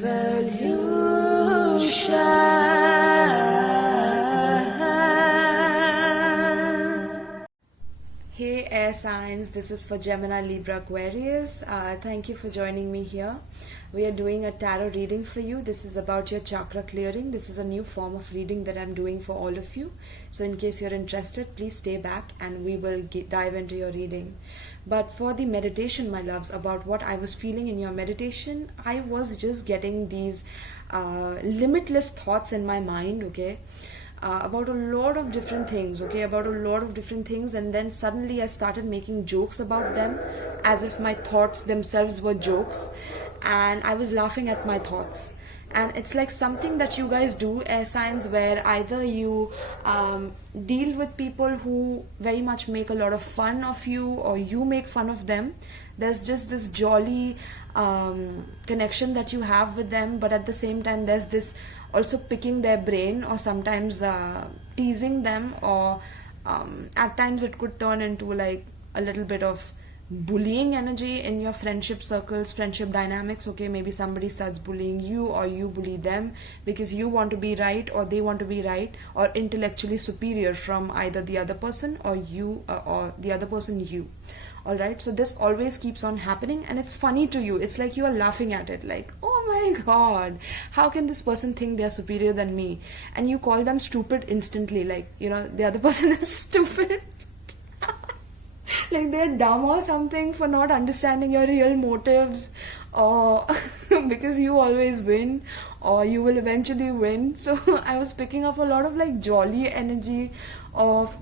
Hey air signs, this is for Gemini, Libra, Aquarius. Thank you for joining me here. We are doing a tarot reading for you. This is about your chakra clearing. This is a new form of reading that I'm doing for all of you. So in case you're interested, please stay back and we will dive into your reading. But for the meditation, my loves, about what I was feeling in your meditation, I was just getting these limitless thoughts in my mind, okay? About a lot of different things, and then suddenly I started making jokes about them as if my thoughts themselves were jokes, and I was laughing at my thoughts. And it's like something that you guys do, air signs, where either you deal with people who very much make a lot of fun of you, or you make fun of them. There's just this jolly connection that you have with them, but at the same time there's this also picking their brain, or sometimes teasing them, or at times it could turn into like a little bit of bullying energy in your friendship circles, friendship dynamics. Okay, maybe somebody starts bullying you, or you bully them because you want to be right, or they want to be right, or intellectually superior from either the other person or you, or the other person you. Alright, so this always keeps on happening, and it's funny to you. It's like you are laughing at it, like, oh my god, how can this person think they're superior than me? And you call them stupid instantly, like, you know, the other person is stupid. Like they're dumb or something for not understanding your real motives, or because you always win, or you will eventually win. So I was picking up a lot of like jolly energy of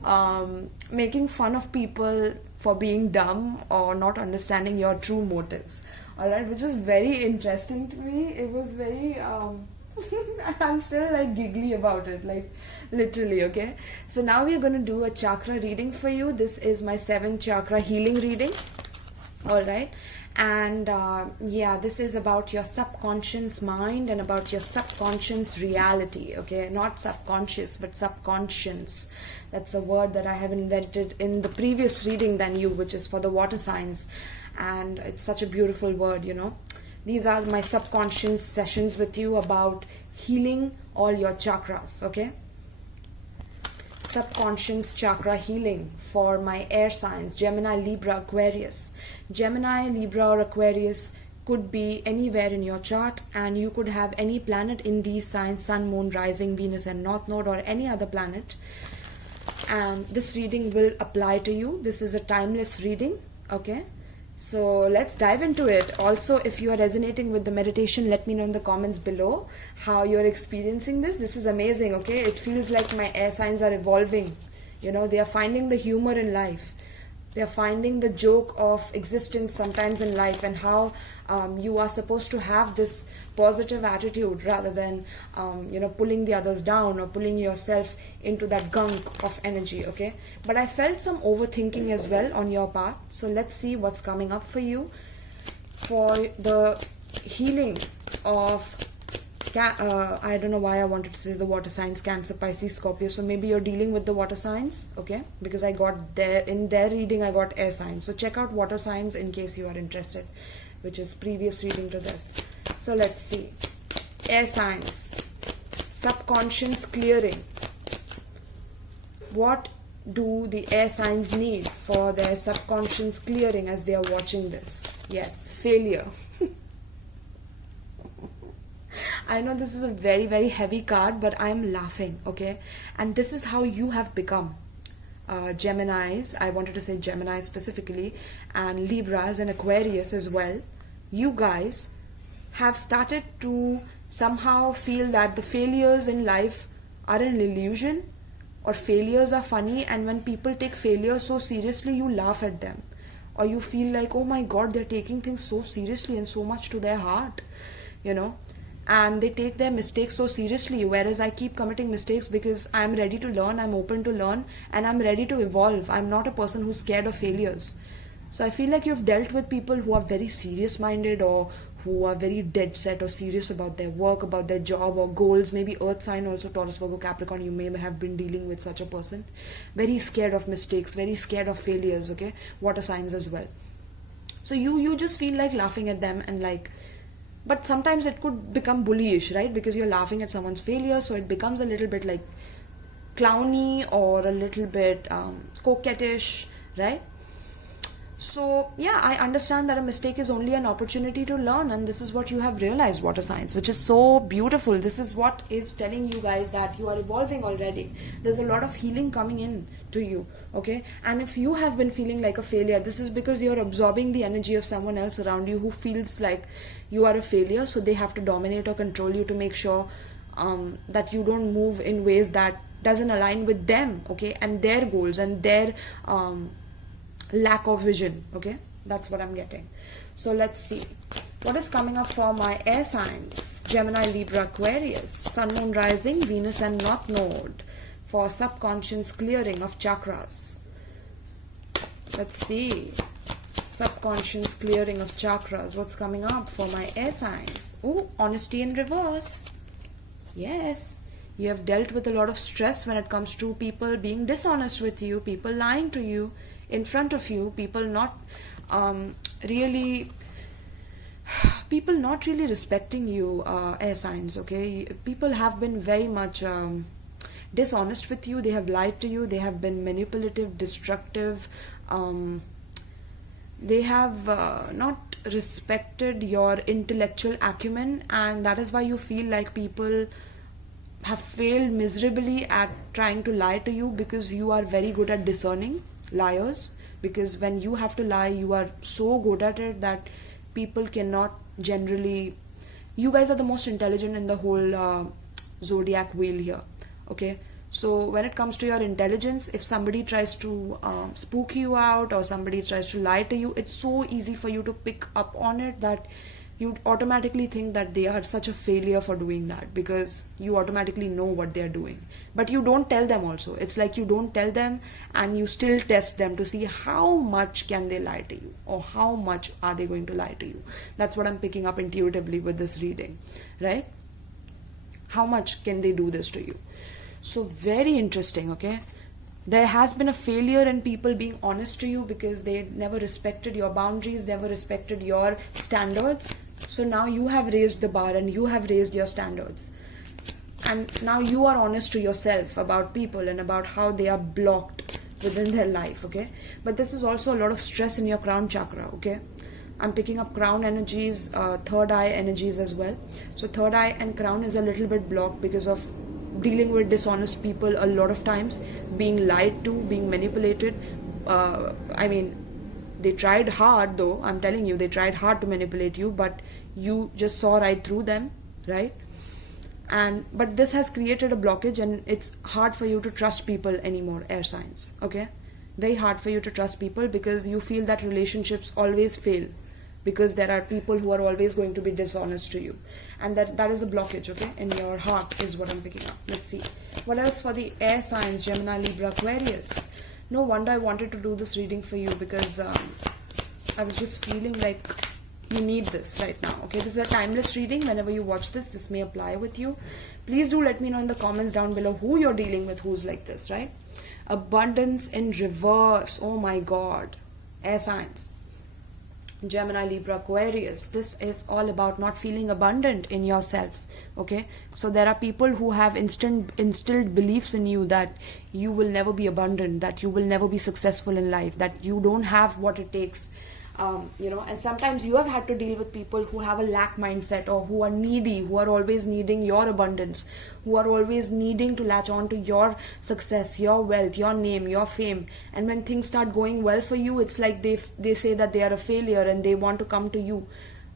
making fun of people for being dumb or not understanding your true motives. Alright, which is very interesting to me. It was very I'm still like giggly about it, like literally. Okay, so now we are going to do a chakra reading for you. This is my 7th chakra healing reading. Alright, and yeah, this is about your subconscious mind and about your subconscious reality. Okay, not subconscious but subconscious. That's a word that I have invented in the previous reading than you, which is for the water signs, and it's such a beautiful word, you know. These are my subconscious sessions with you about healing all your chakras. Okay, subconscious chakra healing for my air signs, Gemini, Libra, Aquarius. Gemini, Libra or Aquarius could be anywhere in your chart, and you could have any planet in these signs: Sun, Moon, Rising, Venus and North Node, or any other planet. And this reading will apply to you. This is a timeless reading. Okay, so let's dive into it. Also, if you are resonating with the meditation, let me know in the comments below how you're experiencing this. This is amazing. Okay, it feels like my air signs are evolving. You know, they are finding the humor in life. They are finding the joke of existence sometimes in life, and how you are supposed to have this positive attitude rather than you know, pulling the others down or pulling yourself into that gunk of energy. Okay, but I felt some overthinking as well on your part, so let's see what's coming up for you for the healing of I don't know why I wanted to say the water signs: Cancer, Pisces, Scorpio. So maybe you're dealing with the water signs. Okay, because I got there in their reading I got air signs, so check out water signs in case you are interested, which is previous reading to this. So let's see. Air signs, subconscious clearing. What do the air signs need for their subconscious clearing as they are watching this? Yes, failure. I know this is a very, very heavy card, but I'm laughing, okay? And this is how you have become. Geminis, I wanted to say Gemini specifically, and Libras and Aquarius as well. You guys have started to somehow feel that the failures in life are an illusion, or failures are funny, and when people take failure so seriously, you laugh at them. Or you feel like, oh my god, they're taking things so seriously and so much to their heart, you know? And they take their mistakes so seriously, whereas I keep committing mistakes because I'm ready to learn, I'm open to learn, and I'm ready to evolve. I'm not a person who's scared of failures. So I feel like you've dealt with people who are very serious minded, or who are very dead set or serious about their work, about their job or goals. Maybe earth sign also, Taurus, Virgo, Capricorn, you may have been dealing with such a person. Very scared of mistakes, very scared of failures. Okay, water signs as well. So you just feel like laughing at them and like but sometimes it could become bullyish, right? Because you're laughing at someone's failure, so it becomes a little bit like clowny or a little bit coquettish, right? So yeah, I understand that a mistake is only an opportunity to learn, and this is what you have realized, water signs, which is so beautiful. This is what is telling you guys that you are evolving already. There's a lot of healing coming in to you, okay? And if you have been feeling like a failure, this is because you're absorbing the energy of someone else around you who feels like you are a failure, so they have to dominate or control you to make sure that you don't move in ways that doesn't align with them, okay, and their goals and their lack of vision, okay? That's what I'm getting. So let's see what is coming up for my air signs: Gemini, Libra, Aquarius, Sun, Moon, Rising, Venus and North Node, for subconscious clearing of chakras. Let's see, subconscious clearing of chakras. What's coming up for my air signs? Oh, honesty in reverse. Yes, you have dealt with a lot of stress when it comes to people being dishonest with you, people lying to you in front of you, people not really respecting you, air signs, okay? People have been very much dishonest with you, they have lied to you, they have been manipulative, destructive, they have not respected your intellectual acumen, and that is why you feel like people have failed miserably at trying to lie to you, because you are very good at discerning liars. Because when you have to lie, you are so good at it that people cannot generally. You guys are the most intelligent in the whole zodiac wheel here, okay? So when it comes to your intelligence, if somebody tries to spook you out or somebody tries to lie to you, it's so easy for you to pick up on it that you automatically think that they are such a failure for doing that, because you automatically know what they are doing. But you don't tell them also. It's like you don't tell them and you still test them to see how much can they lie to you, or how much are they going to lie to you. That's what I'm picking up intuitively with this reading, right? How much can they do this to you? So very interesting, okay? There has been a failure in people being honest to you because they never respected your boundaries, never respected your standards. So now you have raised the bar and you have raised your standards. And now you are honest to yourself about people and about how they are blocked within their life, okay? But this is also a lot of stress in your crown chakra, okay? I'm picking up crown energies, third eye energies as well. So third eye and crown is a little bit blocked because of dealing with dishonest people a lot of times, being lied to, being manipulated. They tried hard though, I'm telling you, they tried hard to manipulate you, but you just saw right through them, right? But this has created a blockage, and it's hard for you to trust people anymore, air signs, okay? Very hard for you to trust people because you feel that relationships always fail, because there are people who are always going to be dishonest to you, and that is a blockage, okay, in your heart is what I'm picking up. Let's see what else for the air signs: Gemini, Libra, Aquarius. No wonder I wanted to do this reading for you, because I was just feeling like you need this right now, okay? This is a timeless reading. Whenever you watch this may apply with you. Please do let me know in the comments down below who you're dealing with, who's like this, right? Abundance in reverse. Oh my god, air signs: Gemini, Libra, Aquarius. This is all about not feeling abundant in yourself, okay? So there are people who have instilled beliefs in you that you will never be abundant, that you will never be successful in life, that you don't have what it takes. And sometimes you have had to deal with people who have a lack mindset, or who are needy, who are always needing your abundance, who are always needing to latch on to your success, your wealth, your name, your fame. And when things start going well for you, it's like they say that they are a failure, and they want to come to you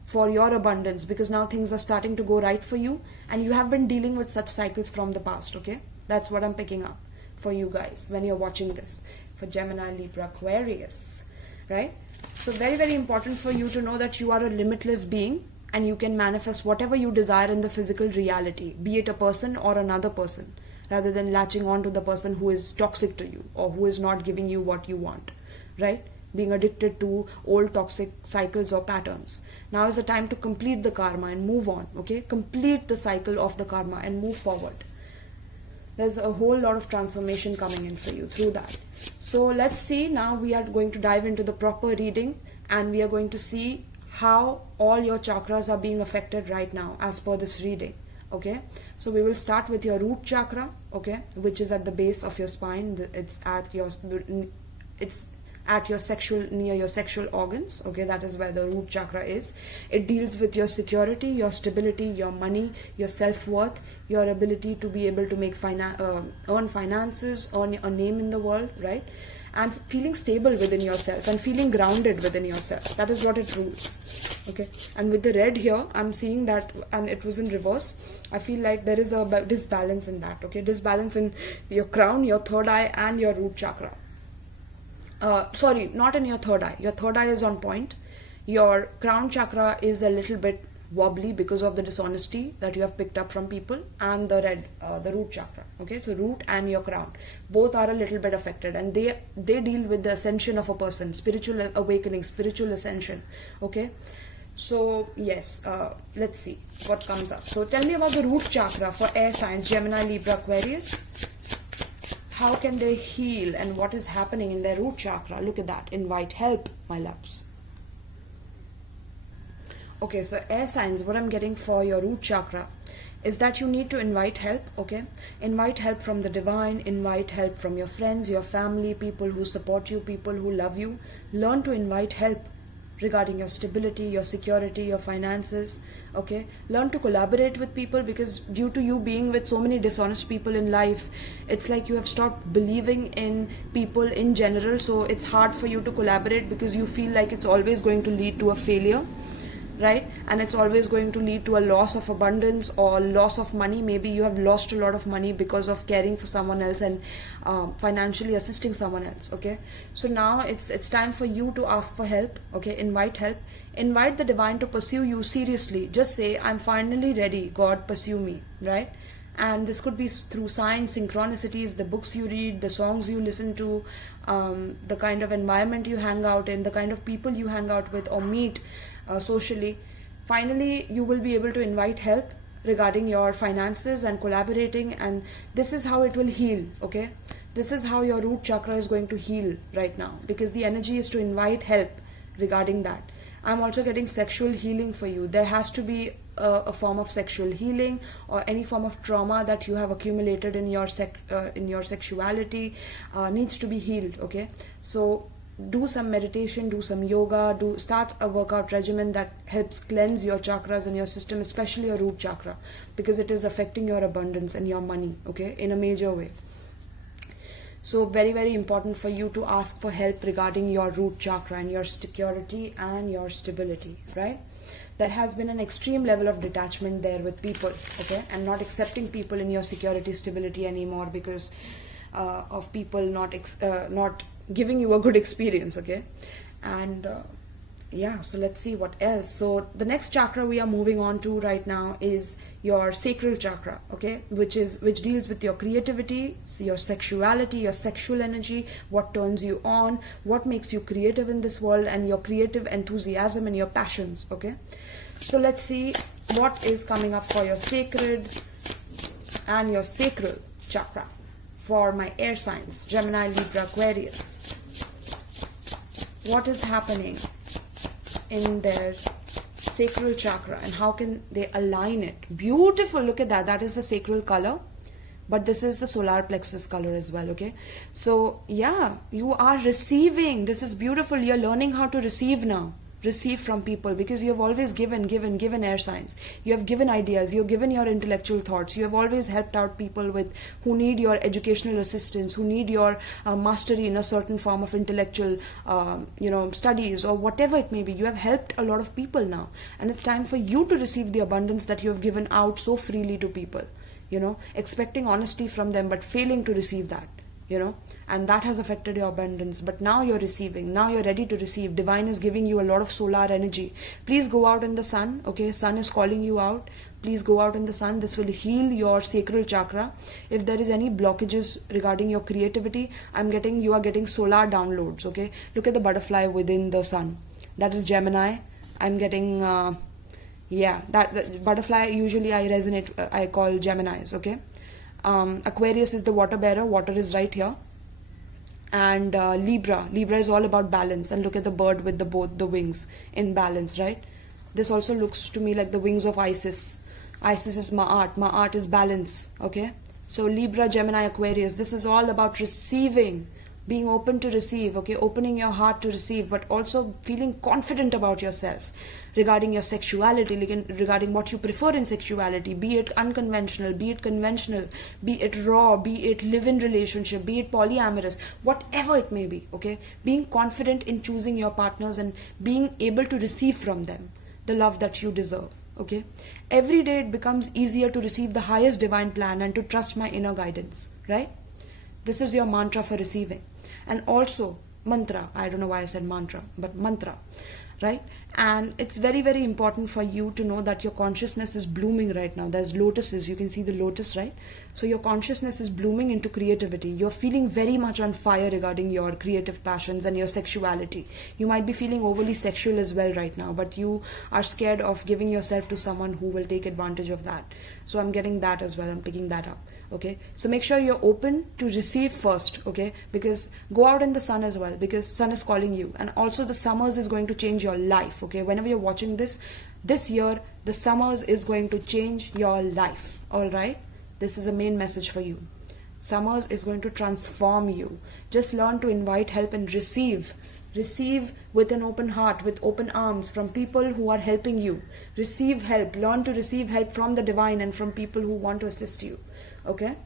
for your abundance, because now things are starting to go right for you, and you have been dealing with such cycles from the past, okay? That's what I'm picking up for you guys when you're watching this, for Gemini, Libra, Aquarius, right? So very, very important for you to know that you are a limitless being, and you can manifest whatever you desire in the physical reality, be it a person or another person, rather than latching on to the person who is toxic to you or who is not giving you what you want, right? Being addicted to old toxic cycles or patterns. Now is the time to complete the karma and move on, okay? Complete the cycle of the karma and move forward. There's a whole lot of transformation coming in for you through that. So let's see, now we are going to dive into the proper reading, and we are going to see how all your chakras are being affected right now as per this reading. Okay, so we will start with your root chakra, okay, which is at the base of your spine. It's at your sexual, near your sexual organs, okay, that is where the root chakra is. It deals with your security, your stability, your money, your self-worth, your ability to be able to make earn finances, earn a name in the world, right? And feeling stable within yourself and feeling grounded within yourself. That is what it rules. Okay, and with the red here, I'm seeing that, and it was in reverse. I feel like there is a disbalance in that. Okay, disbalance in your crown, your third eye, and your root chakra. Sorry, not in your third eye. Your third eye is on point. Your crown chakra is a little bit wobbly because of the dishonesty that you have picked up from people, and the root chakra. Okay, so root and your crown both are a little bit affected, and they deal with the ascension of a person, spiritual awakening, spiritual ascension. Okay, so yes, let's see what comes up. So tell me about the root chakra for air signs, Gemini, Libra, Aquarius. How can they heal, and what is happening in their root chakra? Look at that. Invite help, my loves. Okay, so air signs, what I'm getting for your root chakra is that you need to invite help, okay? Invite help from the divine, invite help from your friends, your family, people who support you, people who love you. Learn to invite help regarding your stability, your security, your finances, okay? Learn to collaborate with people, because due to you being with so many dishonest people in life, it's like you have stopped believing in people in general, so it's hard for you to collaborate because you feel like it's always going to lead to a failure, right? And it's always going to lead to a loss of abundance or loss of money. Maybe you have lost a lot of money because of caring for someone else and financially assisting someone else, okay? So now it's time for you to ask for help, okay? Invite help. Invite the divine to pursue you seriously. Just say, I'm finally ready, God, pursue me, right? And this could be through signs, synchronicities, the books you read, the songs you listen to, the kind of environment you hang out in, the kind of people you hang out with or meet socially. Finally, you will be able to invite help regarding your finances and collaborating, and this is how it will heal, okay? This is how your root chakra is going to heal right now, because the energy is to invite help regarding that. I'm also getting sexual healing for you. There has to be a form of sexual healing or any form of trauma that you have accumulated in your sexuality needs to be healed, okay? So do some meditation, do some yoga, start a workout regimen that helps cleanse your chakras and your system, especially your root chakra, because it is affecting your abundance and your money, okay, in a major way. So very, very important for you to ask for help regarding your root chakra and your security and your stability, right? There has been an extreme level of detachment there with people, okay, and not accepting people in your security, stability anymore because of people not giving you a good experience, okay? And yeah, so let's see what else. So the next chakra we are moving on to right now is your sacral chakra, okay, which deals with your creativity, your sexuality, your sexual energy, what turns you on, what makes you creative in this world, and your creative enthusiasm and your passions, okay? So let's see what is coming up for your sacred and your sacral chakra for my air signs, Gemini, Libra, Aquarius. What is happening in their sacral chakra and how can they align it? Beautiful, look at that. That is the sacral color, but this is the solar plexus color as well, okay? So yeah, you are receiving. This is beautiful. You're learning how to receive now. Receive from people, because you have always given air signs. You have given ideas, you have given your intellectual thoughts, you have always helped out people who need your educational assistance, who need your mastery in a certain form of intellectual studies or whatever it may be. You have helped a lot of people now, and it's time for you to receive the abundance that you have given out so freely to people, expecting honesty from them but failing to receive that, and that has affected your abundance. But now you're receiving, now you're ready to receive. Divine is giving you a lot of solar energy. Please go out in the sun, okay? Sun is calling you out. Please go out in the sun. This will heal your sacral chakra. If there is any blockages regarding your creativity, you are getting solar downloads, okay? Look at the butterfly within the sun. That is Gemini. I'm getting that butterfly usually I call Geminis, okay? Aquarius is the water bearer. Water is right here. And Libra is all about balance. And look at the bird with both the wings in balance, right? This also looks to me like the wings of Isis. Isis is Ma'at is balance, okay? So Libra, Gemini, Aquarius, this is all about receiving, being open to receive, okay? Opening your heart to receive, but also feeling confident about yourself regarding your sexuality, regarding what you prefer in sexuality, be it unconventional, be it conventional, be it raw, be it live-in relationship, be it polyamorous, whatever it may be, okay? Being confident in choosing your partners and being able to receive from them the love that you deserve, okay? Every day it becomes easier to receive the highest divine plan and to trust my inner guidance, right? This is your mantra for receiving. And also mantra, I don't know why I said mantra, but mantra, right? And it's very, very important for you to know that your consciousness is blooming right now. There's lotuses, you can see the lotus, right? So your consciousness is blooming into creativity. You're feeling very much on fire regarding your creative passions and your sexuality. You might be feeling overly sexual as well right now, but you are scared of giving yourself to someone who will take advantage of that. So I'm getting that as well, I'm picking that up. Okay, so make sure you're open to receive first, okay? Because go out in the sun as well, because sun is calling you. And also the summers is going to change your life, okay? Whenever you're watching this year, the summers is going to change your life, all right? This is a main message for you. Summers is going to transform you. Just learn to invite help and receive with an open heart, with open arms from people who are helping you. Receive help, learn to receive help from the divine and from people who want to assist you, okay,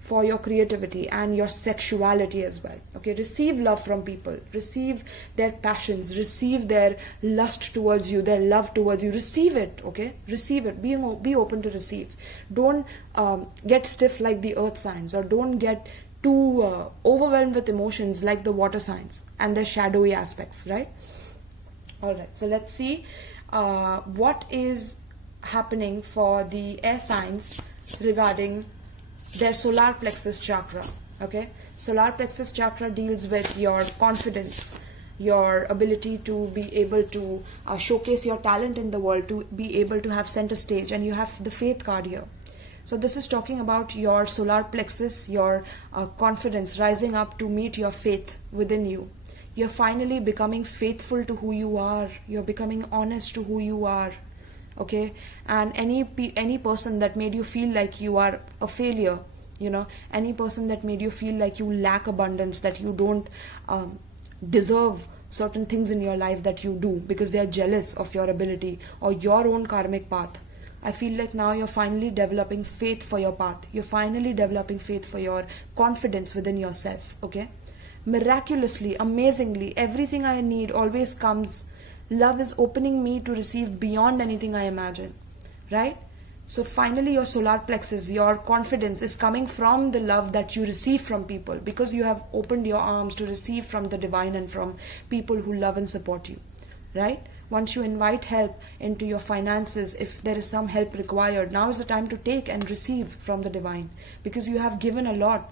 for your creativity and your sexuality as well, okay? Receive love from people, receive their passions, receive their lust towards you, their love towards you. Receive it, okay? Receive it. Be open to receive. Don't get stiff like the earth signs, or don't get too overwhelmed with emotions like the water signs and their shadowy aspects, right? All right, so let's see what is happening for the air signs regarding their solar plexus chakra, okay? Solar plexus chakra deals with your confidence, your ability to be able to showcase your talent in the world, to be able to have center stage, and you have the faith card here. So this is talking about your solar plexus, your confidence rising up to meet your faith within you. You're finally becoming faithful to who you are. You're becoming honest to who you are, okay? And any person that made you feel like you are a failure, you know, any person that made you feel like you lack abundance, that you don't deserve certain things in your life that you do because they are jealous of your ability or your own karmic path, I feel like now you're finally developing faith for your path. You're finally developing faith for your confidence within yourself, okay? Miraculously, amazingly, everything I need always comes. Love is opening me to receive beyond anything I imagine, right? So finally your solar plexus, your confidence is coming from the love that you receive from people, because you have opened your arms to receive from the divine and from people who love and support you, right? Once you invite help into your finances, if there is some help required, now is the time to take and receive from the divine, because you have given a lot.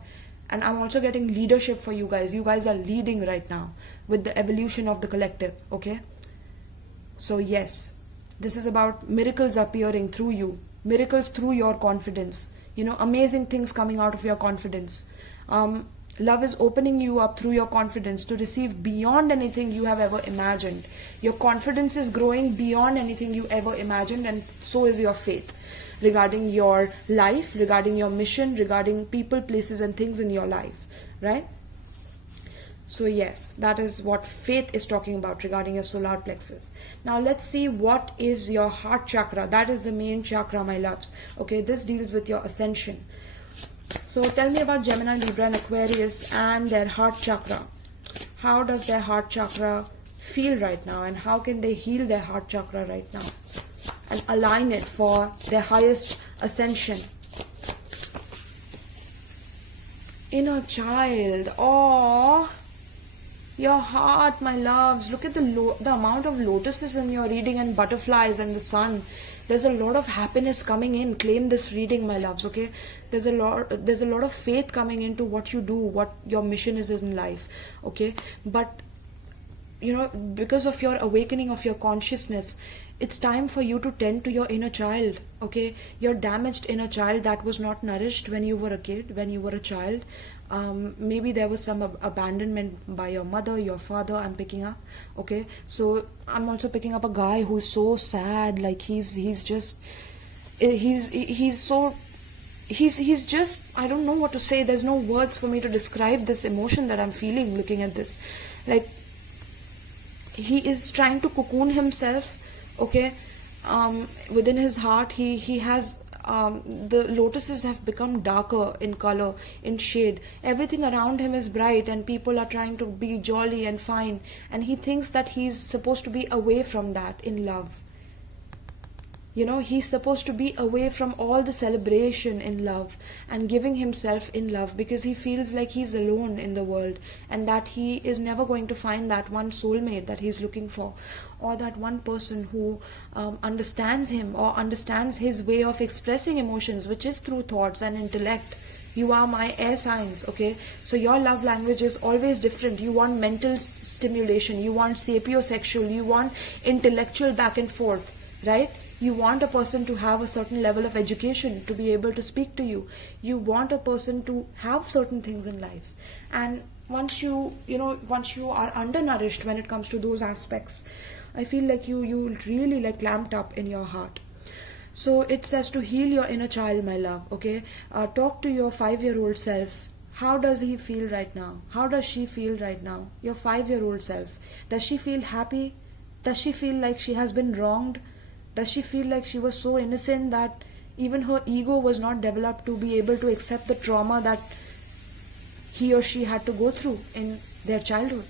And I'm also getting leadership for you guys. You guys are leading right now with the evolution of the collective, okay? So yes, this is about miracles appearing through you, miracles through your confidence, you know, amazing things coming out of your confidence. Love is opening you up through your confidence to receive beyond anything you have ever imagined. Your confidence is growing beyond anything you ever imagined, and so is your faith regarding your life, regarding your mission, regarding people, places and things in your life, right? So yes, that is what faith is talking about regarding your solar plexus. Now let's see what is your heart chakra. That is the main chakra, my loves. Okay, this deals with your ascension. So tell me about Gemini, Libra and Aquarius and their heart chakra. How does their heart chakra feel right now, and how can they heal their heart chakra right now and align it for their highest ascension? Inner child. Oh, your heart, my loves. Look at the amount of lotuses in your reading and butterflies and the sun. There's a lot of happiness coming in. Claim this reading, my loves, okay? There's a lot of faith coming into what you do, what your mission is in life, okay? But you know, because of your awakening of your consciousness, it's time for you to tend to your inner child, okay? Your damaged inner child that was not nourished when you were a kid, when you were a child. Maybe there was some abandonment by your mother, your father. I'm picking up. Okay, so I'm also picking up a guy who's so sad. Like he's just he's so he's just, I don't know what to say. There's no words for me to describe this emotion that I'm feeling looking at this. Like he is trying to cocoon himself. Okay, within his heart he has the lotuses have become darker in color, in shade. Everything around him is bright and people are trying to be jolly and fine, and he thinks that he's supposed to be away from that in love. He's supposed to be away from all the celebration in love and giving himself in love, because he feels like he's alone in the world, and that he is never going to find that one soulmate that he's looking for, or that one person who understands him or understands his way of expressing emotions, which is through thoughts and intellect. You are my air signs, okay? So your love language is always different. You want mental stimulation, you want sapiosexual, you want intellectual back and forth, right? You want a person to have a certain level of education to be able to speak to you. You want a person to have certain things in life. And once once you are undernourished when it comes to those aspects, I feel like you really like clamped up in your heart. So it says to heal your inner child, my love, okay? Talk to your 5-year-old self. How does he feel right now? How does she feel right now? Your 5-year-old self. Does she feel happy? Does she feel like she has been wronged? Does she feel like she was so innocent that even her ego was not developed to be able to accept the trauma that he or she had to go through in their childhood,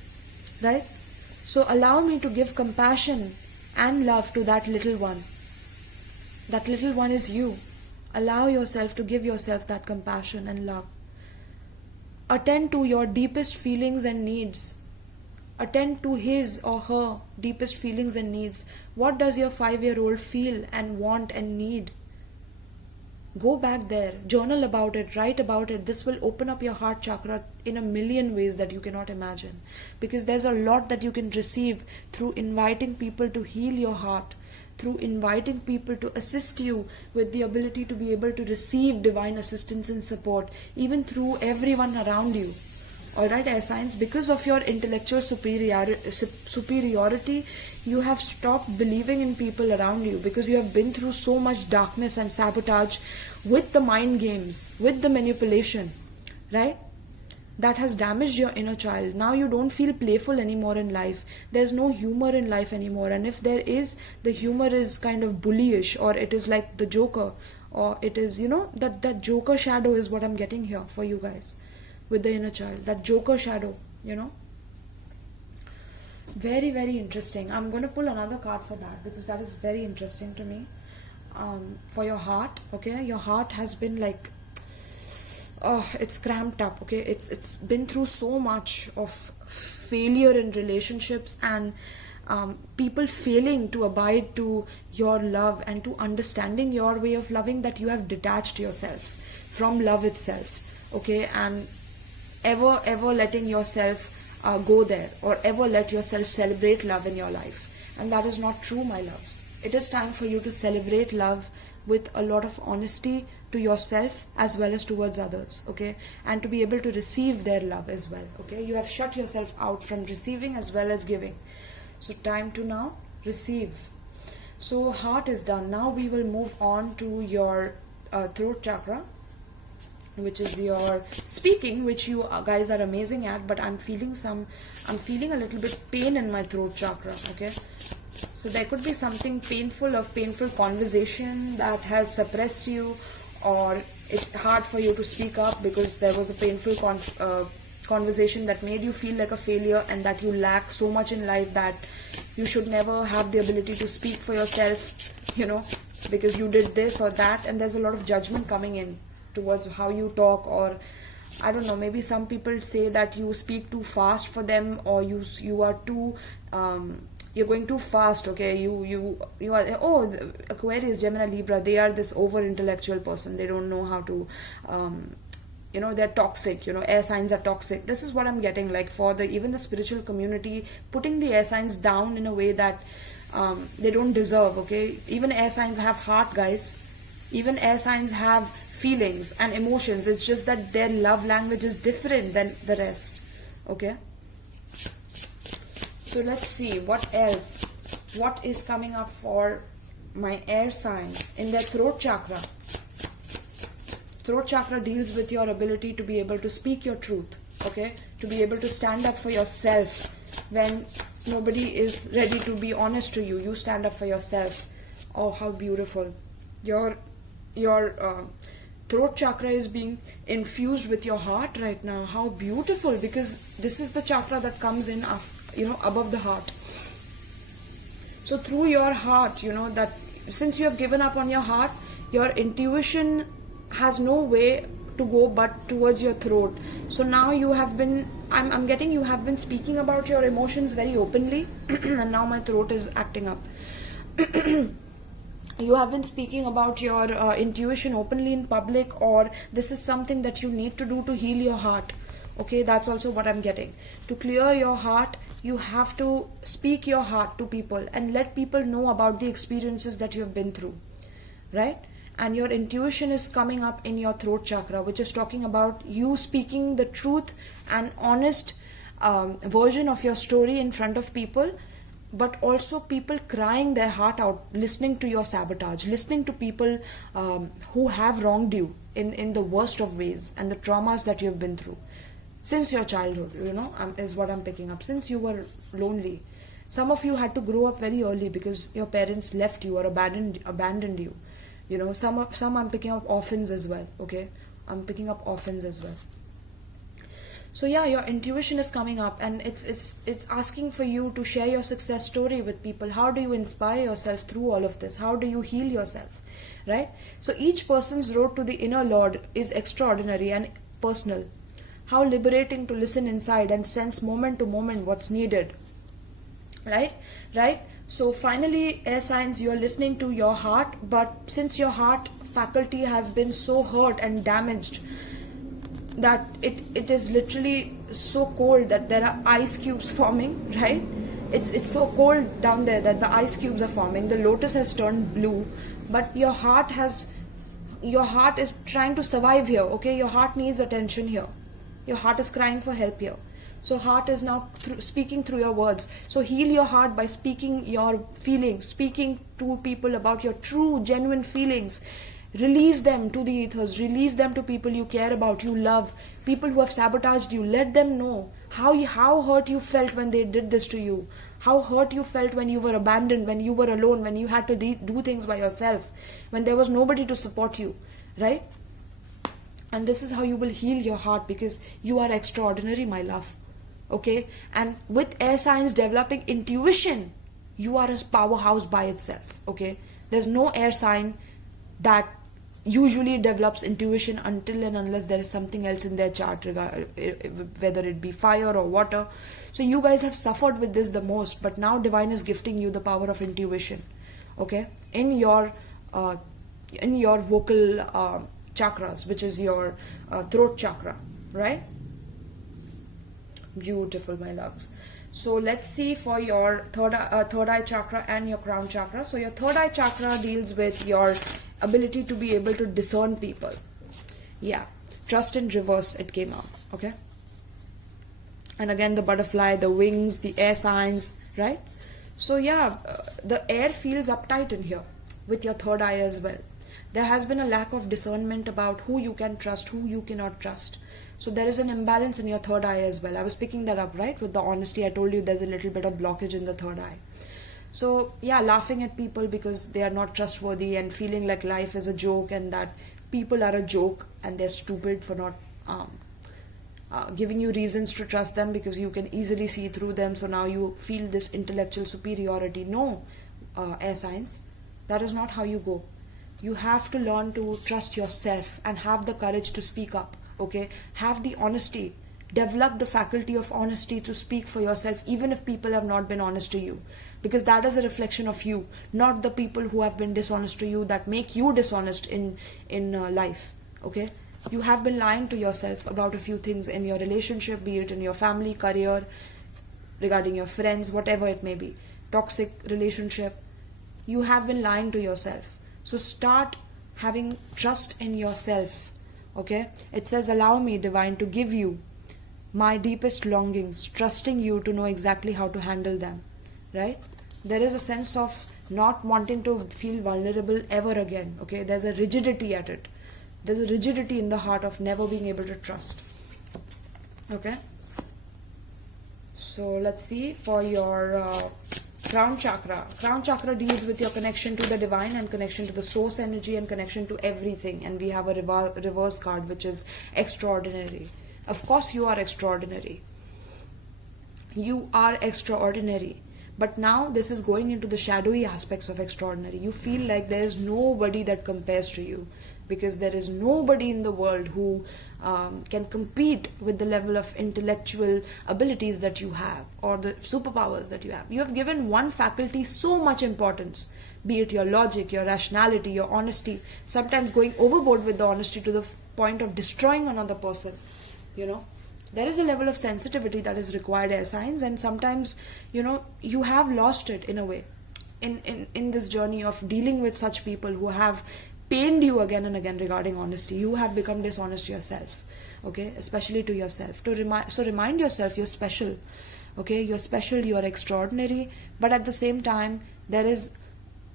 right? So allow me to give compassion and love to that little one. That little one is you. Allow yourself to give yourself that compassion and love. Attend to your deepest feelings and needs. Attend to his or her deepest feelings and needs. What does your 5-year-old feel and want and need? Go back there, journal about it, write about it. This will open up your heart chakra in a million ways that you cannot imagine. Because there's a lot that you can receive through inviting people to heal your heart, through inviting people to assist you with the ability to be able to receive divine assistance and support, even through everyone around you. Alright, air signs, because of your intellectual superiority, you have stopped believing in people around you, because you have been through so much darkness and sabotage with the mind games, with the manipulation, right? That has damaged your inner child. Now you don't feel playful anymore in life. There's no humor in life anymore. And if there is, the humor is kind of bullyish, or it is like the Joker, or it is, that Joker shadow is what I'm getting here for you guys. With the inner child, that Joker shadow, very, very interesting. I'm going to pull another card for that, because that is very interesting to me. For your heart, okay, your heart has been like, it's cramped up, okay? It's been through so much of failure in relationships, and people failing to abide to your love and to understanding your way of loving, that you have detached yourself from love itself, okay? And ever letting yourself go there, or ever let yourself celebrate love in your life. And that is not true, my loves. It is time for you to celebrate love with a lot of honesty to yourself as well as towards others, okay? And to be able to receive their love as well, okay? You have shut yourself out from receiving as well as giving. So time to now receive. So heart is done. Now we will move on to your throat chakra, which is your speaking, which you guys are amazing at, but I'm feeling a little bit pain in my throat chakra, okay? So there could be something painful conversation that has suppressed you, or it's hard for you to speak up because there was a painful conversation that made you feel like a failure, and that you lack so much in life that you should never have the ability to speak for yourself, because you did this or that, and there's a lot of judgment coming in towards how you talk, or I don't know, maybe some people say that you speak too fast for them, or you are too you're going too fast, okay? You are, Aquarius, Gemini, Libra, they are this over intellectual person. They don't know how to they're toxic, air signs are toxic. This is what I'm getting, like for even the spiritual community, putting the air signs down in a way that they don't deserve, okay? Even air signs have heart, guys. Even air signs have feelings and emotions. It's just that their love language is different than the rest. Okay, so let's see what else, what is coming up for my air signs in their throat chakra. Throat chakra deals with your ability to be able to speak your truth, okay, to be able to stand up for yourself when nobody is ready to be honest to you. You stand up for yourself. Oh, how beautiful. Your throat chakra is being infused with your heart right now. How beautiful, because this is the chakra that comes in, above the heart. So through your heart, that since you have given up on your heart, your intuition has no way to go but towards your throat. So now you have been, I'm getting you have been speaking about your emotions very openly and now my throat is acting up. You have been speaking about your intuition openly in public, or this is something that you need to do to heal your heart. Okay, that's also what I'm getting. To clear your heart, you have to speak your heart to people and let people know about the experiences that you have been through, right? And your intuition is coming up in your throat chakra, which is talking about you speaking the truth and honest version of your story in front of people, but also people crying their heart out, listening to your sabotage, listening to people who have wronged you in the worst of ways, and the traumas that you have been through since your childhood, is what I'm picking up. Since you were lonely, some of you had to grow up very early because your parents left you or abandoned you. Some I'm picking up orphans as well. Okay, I'm picking up orphans as well. So yeah, your intuition is coming up, and it's asking for you to share your success story with people. How do you inspire yourself through all of this? How do you heal yourself, right? So each person's road to the inner Lord is extraordinary and personal. How liberating to listen inside and sense moment to moment what's needed, right? So finally, air signs, you are listening to your heart, but since your heart faculty has been so hurt and damaged that it is literally so cold that there are ice cubes forming, right? It's so cold down there that the ice cubes are forming. The lotus has turned blue, but your heart is trying to survive here. Okay, your heart needs attention here. Your heart is crying for help here. So heart is now speaking through your words. So heal your heart by speaking your feelings, speaking to people about your true, genuine feelings. Release them to the ethers. Release them to people you care about, you love, people who have sabotaged you. Let them know how hurt you felt when they did this to you. How hurt you felt when you were abandoned, when you were alone, when you had to do things by yourself, when there was nobody to support you, right? And this is how you will heal your heart, because you are extraordinary, my love. Okay, and with air signs developing intuition, you are a powerhouse by itself. Okay, there's no air sign that usually develops intuition until and unless there is something else in their chart, whether it be fire or water. So you guys have suffered with this the most, but now divine is gifting you the power of intuition, okay, in your vocal chakras, which is your throat chakra, right? Beautiful, my loves. So let's see for your third eye chakra and your crown chakra. So your third eye chakra deals with your ability to be able to discern people. Yeah, trust in reverse, it came out. Okay, and again the butterfly, the wings, the air signs, right? So yeah, the air feels uptight in here with your third eye as well. There has been a lack of discernment about who you can trust, who you cannot trust. So there is an imbalance in your third eye as well. I was picking that up, right? With the honesty, I told you there's a little bit of blockage in the third eye. So yeah, laughing at people because they are not trustworthy, and feeling like life is a joke and that people are a joke and they're stupid for not giving you reasons to trust them because you can easily see through them. So now you feel this intellectual superiority. No, air signs, that is not how you go. You have to learn to trust yourself and have the courage to speak up. Okay, have the honesty, develop the faculty of honesty to speak for yourself even if people have not been honest to you, because that is a reflection of you, not the people who have been dishonest to you that make you dishonest in life. Okay, you have been lying to yourself about a few things in your relationship, be it in your family, career, regarding your friends, whatever it may be, toxic relationship. You have been lying to yourself. So start having trust in yourself. Okay, it says, allow me, divine, to give you my deepest longings, trusting you to know exactly how to handle them. Right? There is a sense of not wanting to feel vulnerable ever again. Okay, there's a rigidity at it. There's a rigidity in the heart of never being able to trust. Okay, so let's see for your crown chakra. Crown chakra deals with your connection to the divine and connection to the source energy and connection to everything. And we have a reverse card, which is extraordinary. Of course you are extraordinary. You are extraordinary. But now this is going into the shadowy aspects of extraordinary. You feel like there is nobody that compares to you, because there is nobody in the world who can compete with the level of intellectual abilities that you have, or the superpowers that you have. You have given one faculty so much importance, be it your logic, your rationality, your honesty, sometimes going overboard with the honesty to the point of destroying another person. There is a level of sensitivity that is required, air signs, and sometimes you have lost it in a way in this journey of dealing with such people who have pained you again and again regarding honesty. You have become dishonest yourself, okay, especially to yourself. Remind yourself you're special. Okay, you're special, you're extraordinary, but at the same time there is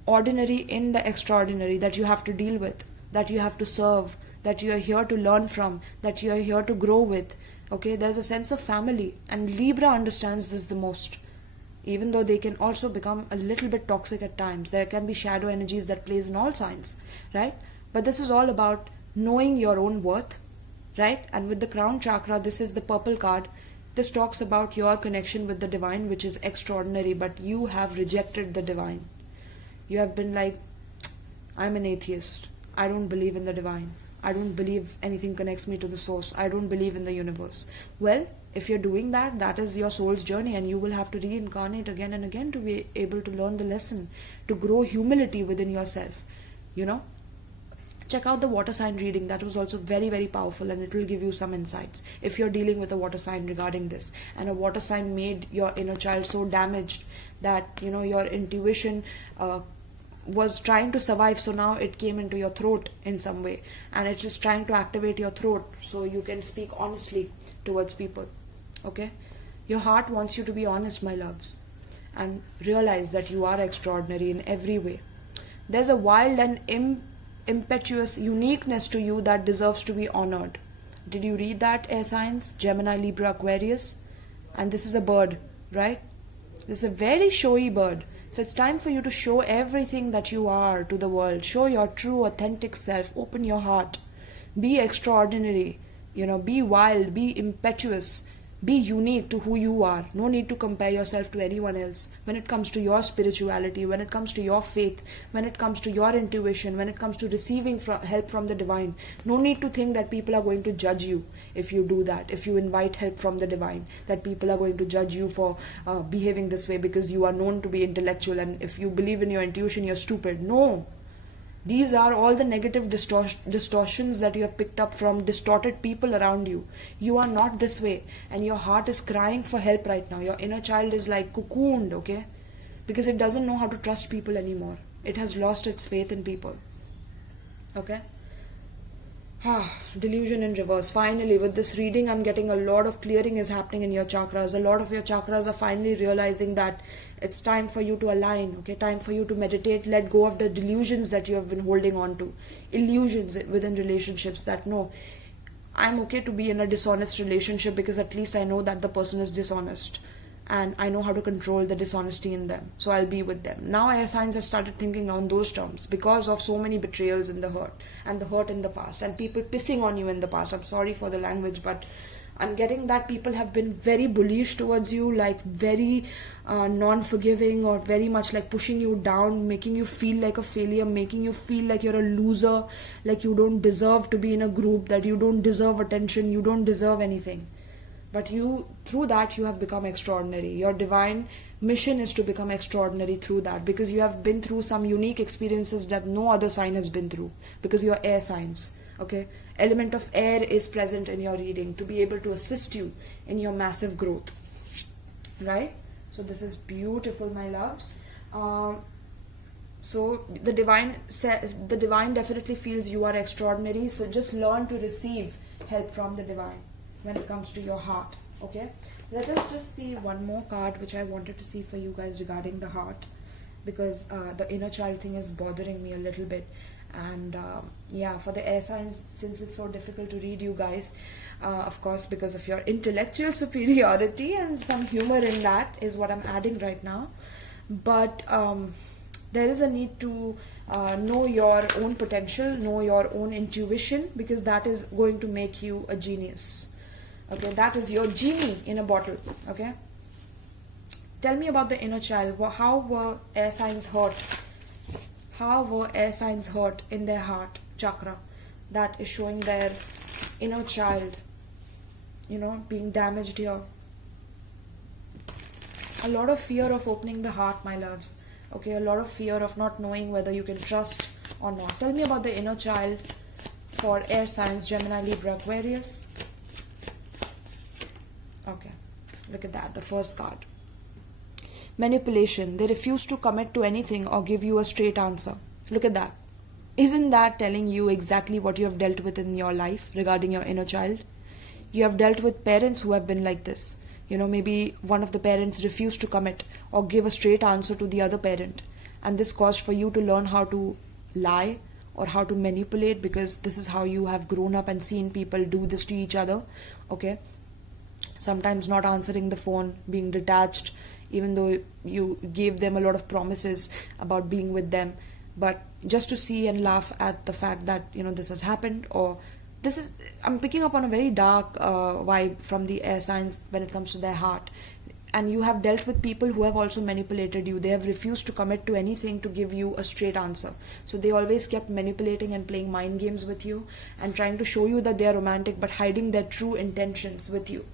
ordinary in the extraordinary that you have to deal with, that you have to serve, that you are here to learn from, that you are here to grow with. Okay, there's a sense of family, and Libra understands this the most. Even though they can also become a little bit toxic at times, there can be shadow energies that plays in all signs, right? But this is all about knowing your own worth, right? And with the crown chakra, this is the purple card. This talks about your connection with the divine, which is extraordinary, but you have rejected the divine. You have been like, I'm an atheist. I don't believe in the divine. I don't believe anything connects me to the source. I don't believe in the universe. Well, if you're doing that, that is your soul's journey, and you will have to reincarnate again and again to be able to learn the lesson, to grow humility within yourself. Check out the water sign reading. That was also very, very powerful, and it will give you some insights if you're dealing with a water sign regarding this. And a water sign made your inner child so damaged that your intuition was trying to survive, so now it came into your throat in some way, and it's just trying to activate your throat so you can speak honestly towards people. Okay, your heart wants you to be honest, my loves, and realize that you are extraordinary in every way. There's a wild and impetuous uniqueness to you that deserves to be honored. Did you read that, air signs? Gemini, Libra, Aquarius. And this is a bird, right? This is a very showy bird. So it's time for you to show everything that you are to the world. Show your true, authentic self. Open your heart. Be extraordinary. Be wild. Be impetuous. Be unique to who you are. No need to compare yourself to anyone else. When it comes to your spirituality, when it comes to your faith, when it comes to your intuition, when it comes to receiving help from the divine, no need to think that people are going to judge you if you do that. If you invite help from the divine, that people are going to judge you for behaving this way because you are known to be intellectual, and if you believe in your intuition, you're stupid. No. These are all the negative distortions that you have picked up from distorted people around you. You are not this way, and your heart is crying for help right now. Your inner child is like cocooned, okay? Because it doesn't know how to trust people anymore. It has lost its faith in people. Okay? Delusion in reverse. Finally, with this reading, I'm getting a lot of clearing is happening in your chakras. A lot of your chakras are finally realizing that it's time for you to align, okay? Time for you to meditate, let go of the delusions that you have been holding on to. Illusions within relationships that, no, I'm okay to be in a dishonest relationship because at least I know that the person is dishonest. And I know how to control the dishonesty in them. So I'll be with them. Now air signs have started thinking on those terms because of so many betrayals in the hurt. And the hurt in the past. And people pissing on you in the past. I'm sorry for the language, but I'm getting that people have been very bullish towards you. Like very non-forgiving, or very much like pushing you down. Making you feel like a failure. Making you feel like you're a loser. Like you don't deserve to be in a group. That you don't deserve attention. You don't deserve anything. But through that, you have become extraordinary. Your divine mission is to become extraordinary through that, because you have been through some unique experiences that no other sign has been through, because you are air signs. Okay, element of air is present in your reading to be able to assist you in your massive growth. Right? So this is beautiful, my loves. So the divine definitely feels you are extraordinary. So just learn to receive help from the divine when it comes to your heart. Okay, let us just see one more card which I wanted to see for you guys regarding the heart, because the inner child thing is bothering me a little bit. And yeah, for the air signs, since it's so difficult to read you guys, of course because of your intellectual superiority, and some humor in that is what I'm adding right now. But there is a need to know your own potential, know your own intuition, because that is going to make you a genius. Okay, that is your genie in a bottle. Okay, tell me about the inner child. How were air signs hurt? How were air signs hurt in their heart chakra? That is showing their inner child, being damaged here. A lot of fear of opening the heart, my loves. Okay, a lot of fear of not knowing whether you can trust or not. Tell me about the inner child for air signs, Gemini, Libra, Aquarius. Okay, look at that, the first card. Manipulation. They refuse to commit to anything or give you a straight answer. Look at that. Isn't that telling you exactly what you have dealt with in your life regarding your inner child? You have dealt with parents who have been like this. Maybe one of the parents refused to commit or give a straight answer to the other parent. And this caused for you to learn how to lie or how to manipulate, because this is how you have grown up and seen people do this to each other. Okay. Sometimes not answering the phone, being detached, even though you gave them a lot of promises about being with them, but just to see and laugh at the fact that this has happened. Or I'm picking up on a very dark vibe from the air signs when it comes to their heart. And you have dealt with people who have also manipulated you. They have refused to commit to anything to give you a straight answer. So they always kept manipulating and playing mind games with you and trying to show you that they are romantic, but hiding their true intentions with you.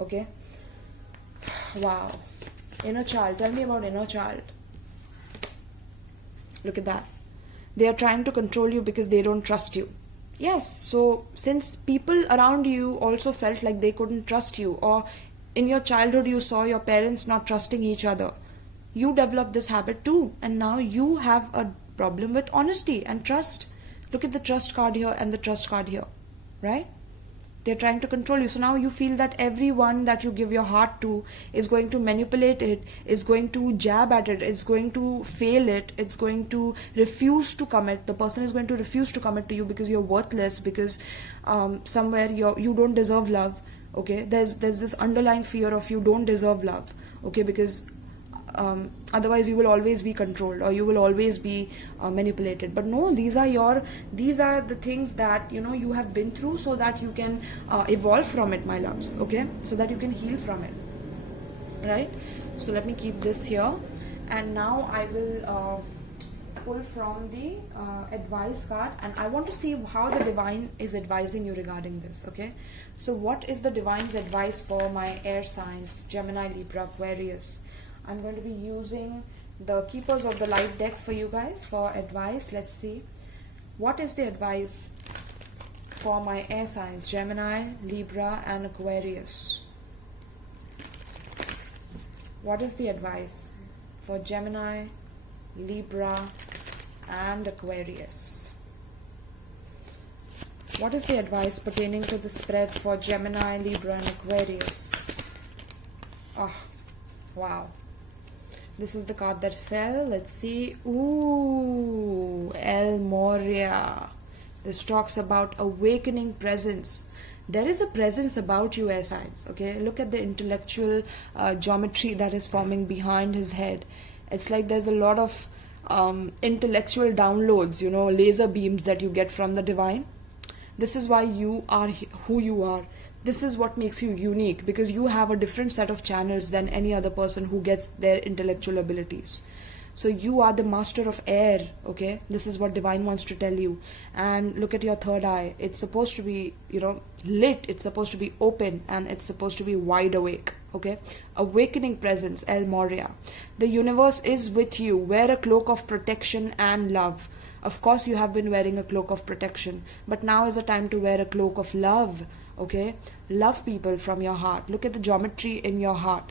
Okay, wow. Inner child. Tell me about inner child. Look at that. They are trying to control you because they don't trust you. Yes, so since people around you also felt like they couldn't trust you, or in your childhood you saw your parents not trusting each other, you developed this habit too, and now you have a problem with honesty and trust. Look at the trust card here and the trust card here, right? They're trying to control you. So now you feel that everyone that you give your heart to is going to manipulate it, is going to jab at it, is going to fail it, it's going to refuse to commit. The person is going to refuse to commit to you because you're worthless, because somewhere you don't deserve love. Okay, there's this underlying fear of you don't deserve love. Okay, because otherwise you will always be controlled, or you will always be manipulated. But no, these are the things that you have been through, so that you can evolve from it, my loves. Okay, so that you can heal from it, right? So let me keep this here, and now I will pull from the advice card, and I want to see how the divine is advising you regarding this. Okay, so what is the divine's advice for my air signs, Gemini, Libra, Aquarius? I'm going to be using the Keepers of the Light deck for you guys for advice. Let's see. What is the advice for my air signs, Gemini, Libra, and Aquarius? What is the advice for Gemini, Libra, and Aquarius? What is the advice pertaining to the spread for Gemini, Libra, and Aquarius? Oh, wow. This is the card that fell. Let's see. Ooh, El Moria. This talks about awakening presence. There is a presence about you, air signs. Okay, look at the intellectual geometry that is forming behind his head. It's like there's a lot of intellectual downloads, laser beams that you get from the divine. This is why you are who you are. This is what makes you unique, because you have a different set of channels than any other person who gets their intellectual abilities. So you are the master of air. Okay, this is what divine wants to tell you. And look at your third eye. It's supposed to be lit, it's supposed to be open, and it's supposed to be wide awake. Okay, awakening presence, El Moria. The universe is with you. Wear a cloak of protection and love. Of course you have been wearing a cloak of protection, but now is the time to wear a cloak of love. Okay, love people from your heart. Look at the geometry in your heart.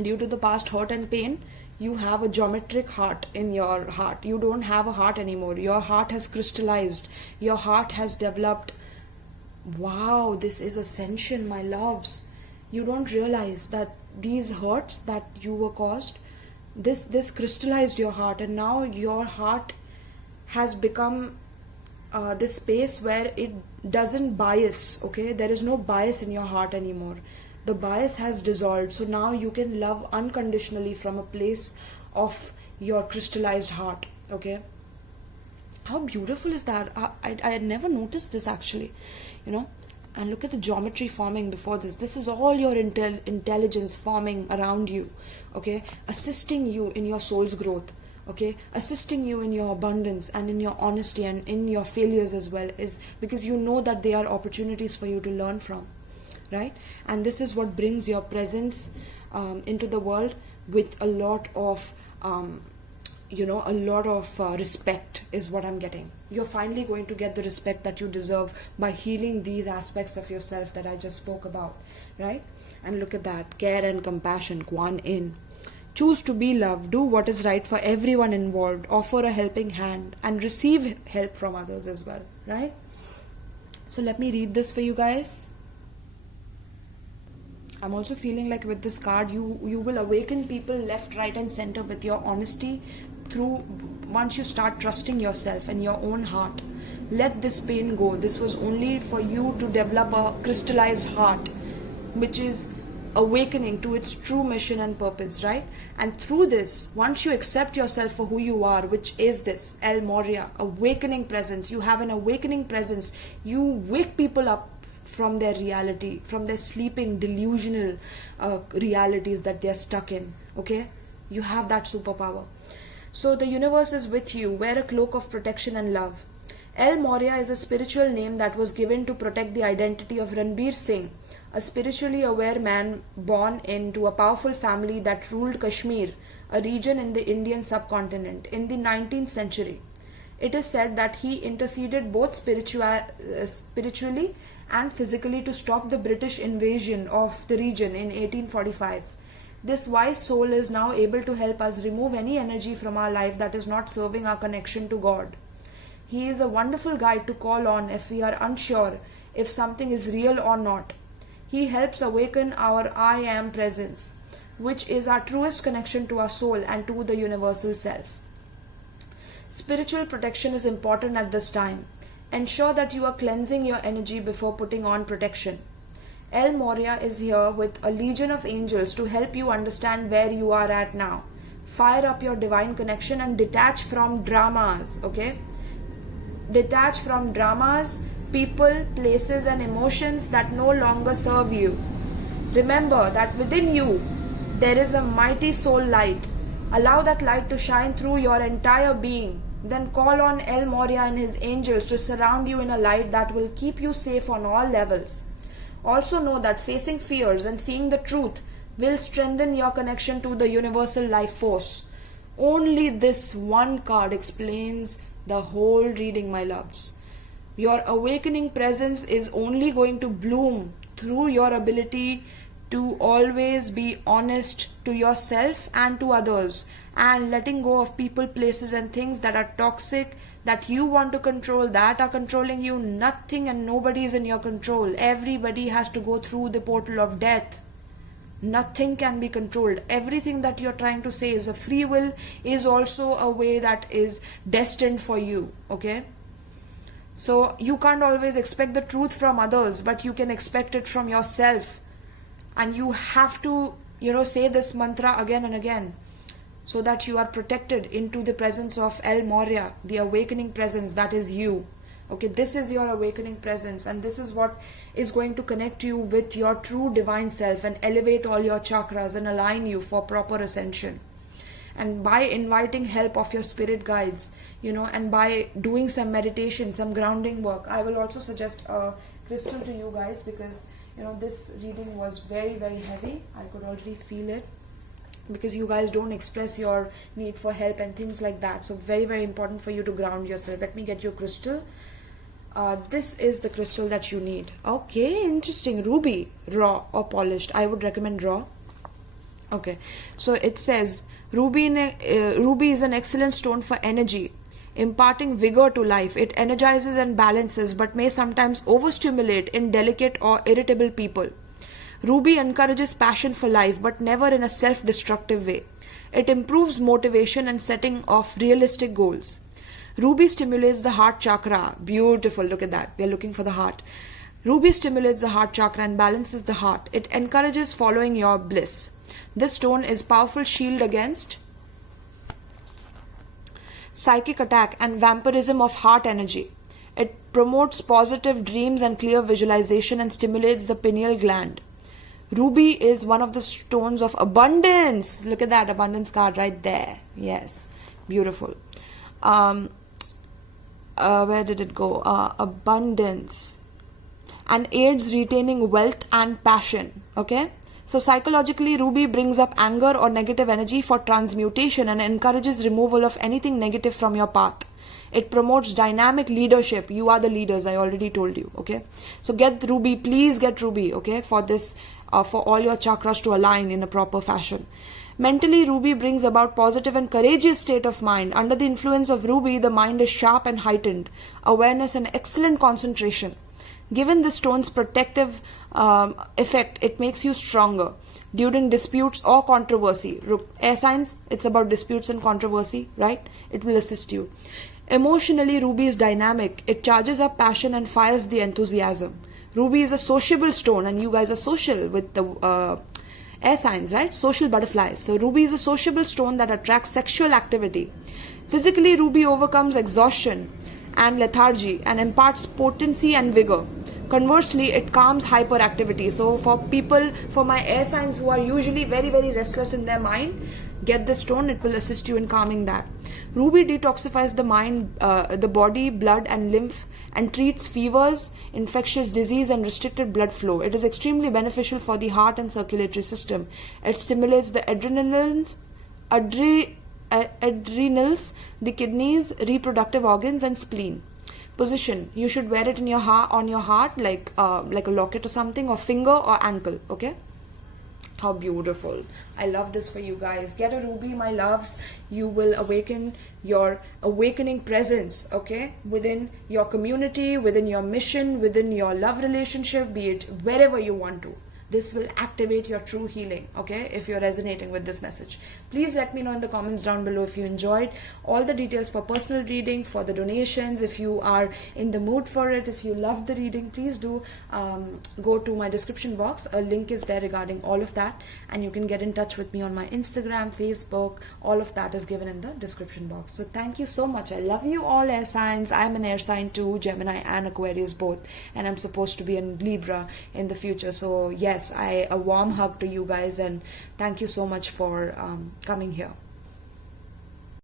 Due to the past hurt and pain, You have a geometric heart in your heart. You don't have a heart anymore. Your heart has crystallized. Your heart has developed. Wow, this is ascension, my loves. You don't realize that these hurts that you were caused, this crystallized your heart, and now your heart has become this space where it doesn't bias. Okay, there is no bias in your heart anymore. The bias has dissolved, so now you can love unconditionally from a place of your crystallized heart. Okay, how beautiful is that? I had never noticed this actually, and look at the geometry forming before this. This is all your intelligence forming around you, okay, assisting you in your soul's growth, okay, assisting you in your abundance and in your honesty and in your failures as well, is because you know that they are opportunities for you to learn from, right? And this is what brings your presence into the world with a lot of respect is what I'm getting. You're finally going to get the respect that you deserve by healing these aspects of yourself that I just spoke about, right? And look at that, care and compassion, Kuan Yin. Choose to be loved, do what is right for everyone involved, offer a helping hand, and receive help from others as well, right? So let me read this for you guys. I'm also feeling like with this card, you will awaken people left, right, and center with your honesty through once you start trusting yourself and your own heart. Let this pain go. This was only for you to develop a crystallized heart, which is awakening to its true mission and purpose, right? And through this, once you accept yourself for who you are, which is this El Moria, awakening presence, you have an awakening presence. You wake people up from their reality, from their sleeping delusional realities that they're stuck in, okay? You have that superpower. So the universe is with you. Wear a cloak of protection and love. El Moria is a spiritual name that was given to protect the identity of Ranbir Singh, a spiritually aware man born into a powerful family that ruled Kashmir, a region in the Indian subcontinent, in the 19th century. It is said that he interceded both spiritually and physically to stop the British invasion of the region in 1845. This wise soul is now able to help us remove any energy from our life that is not serving our connection to God. He is a wonderful guide to call on if we are unsure if something is real or not. He helps awaken our I am presence, which is our truest connection to our soul and to the universal self. Spiritual protection is important at this time. Ensure that you are cleansing your energy before putting on protection. El Moria is here with a legion of angels to help you understand where you are at now. Fire up your divine connection and detach from dramas, okay? Detach from dramas, people, places, and emotions that no longer serve you. Remember that within you, there is a mighty soul light. Allow that light to shine through your entire being. Then call on El Moria and his angels to surround you in a light that will keep you safe on all levels. Also know that facing fears and seeing the truth will strengthen your connection to the universal life force. Only this one card explains the whole reading, my loves. Your awakening presence is only going to bloom through your ability to always be honest to yourself and to others, and letting go of people, places, and things that are toxic, that you want to control, that are controlling you. Nothing and nobody is in your control. Everybody has to go through the portal of death. Nothing can be controlled. Everything that you're trying to say is a free will, is also a way that is destined for you, okay? So you can't always expect the truth from others, but you can expect it from yourself. And you have to, say this mantra again and again, so that you are protected into the presence of El Moria, the awakening presence that is you. Okay, this is your awakening presence, and this is what is going to connect you with your true divine self and elevate all your chakras and align you for proper ascension. And by inviting help of your spirit guides, and by doing some meditation, some grounding work. I will also suggest a crystal to you guys, because this reading was very, very heavy. I could already feel it, because you guys don't express your need for help and things like that. So very, very important for you to ground yourself. Let me get your crystal. This is the crystal that you need. Okay, interesting. Ruby, raw or polished. I would recommend raw. Okay, so it says Ruby is an excellent stone for energy, imparting vigor to life. It energizes and balances, but may sometimes overstimulate in delicate or irritable people. Ruby encourages passion for life, but never in a self-destructive way. It improves motivation and setting of realistic goals. Ruby stimulates the heart chakra. Beautiful, look at that. We are looking for the heart. Ruby stimulates the heart chakra and balances the heart. It encourages following your bliss. This stone is powerful shield against psychic attack and vampirism of heart energy. It promotes positive dreams and clear visualization and stimulates the pineal gland. Ruby is one of the stones of abundance. Look at that abundance card right there. Yes, beautiful. Where did it go? Abundance. And aids retaining wealth and passion. Okay. So psychologically, Ruby brings up anger or negative energy for transmutation and encourages removal of anything negative from your path. It promotes dynamic leadership. You are the leaders, I already told you. Okay. So get Ruby, please get Ruby. Okay. For this, for all your chakras to align in a proper fashion. Mentally, Ruby brings about positive and courageous state of mind. Under the influence of Ruby, the mind is sharp and heightened. Awareness and excellent concentration. Given the stone's protective effect, it makes you stronger during disputes or controversy. Air signs, it's about disputes and controversy, right? It will assist you. Emotionally, Ruby is dynamic. It charges up passion and fires the enthusiasm. Ruby is a sociable stone, and you guys are social with the air signs, right? Social butterflies. So Ruby is a sociable stone that attracts sexual activity. Physically, Ruby overcomes exhaustion and lethargy and imparts potency and vigor. Conversely, it calms hyperactivity. So for people, for my air signs who are usually very, very restless in their mind, get this stone. It will assist you in calming that. Ruby detoxifies the mind, the body, blood and lymph, and treats fevers, infectious disease and restricted blood flow. It is extremely beneficial for the heart and circulatory system. It stimulates the adrenals, the kidneys, reproductive organs and spleen. Position, you should wear it in your heart, on your heart, like a locket or something, or finger or ankle. Okay. How beautiful. I love this for you guys. Get a Ruby, my loves. You will awaken your awakening presence, okay, within your community, within your mission, within your love relationship, be it wherever you want to. This will activate your true healing, okay, if you're resonating with this message. Please let me know in the comments down below if you enjoyed. All the details for personal reading, for the donations, if you are in the mood for it, if you love the reading, please do go to my description box. A link is there regarding all of that, and you can get in touch with me on my Instagram, Facebook. All of that is given in the description box. So thank you so much. I love you all, air signs. I'm an air sign too, Gemini and Aquarius both, and I'm supposed to be in Libra in the future. So yes, a warm hug to you guys, and thank you so much for coming here.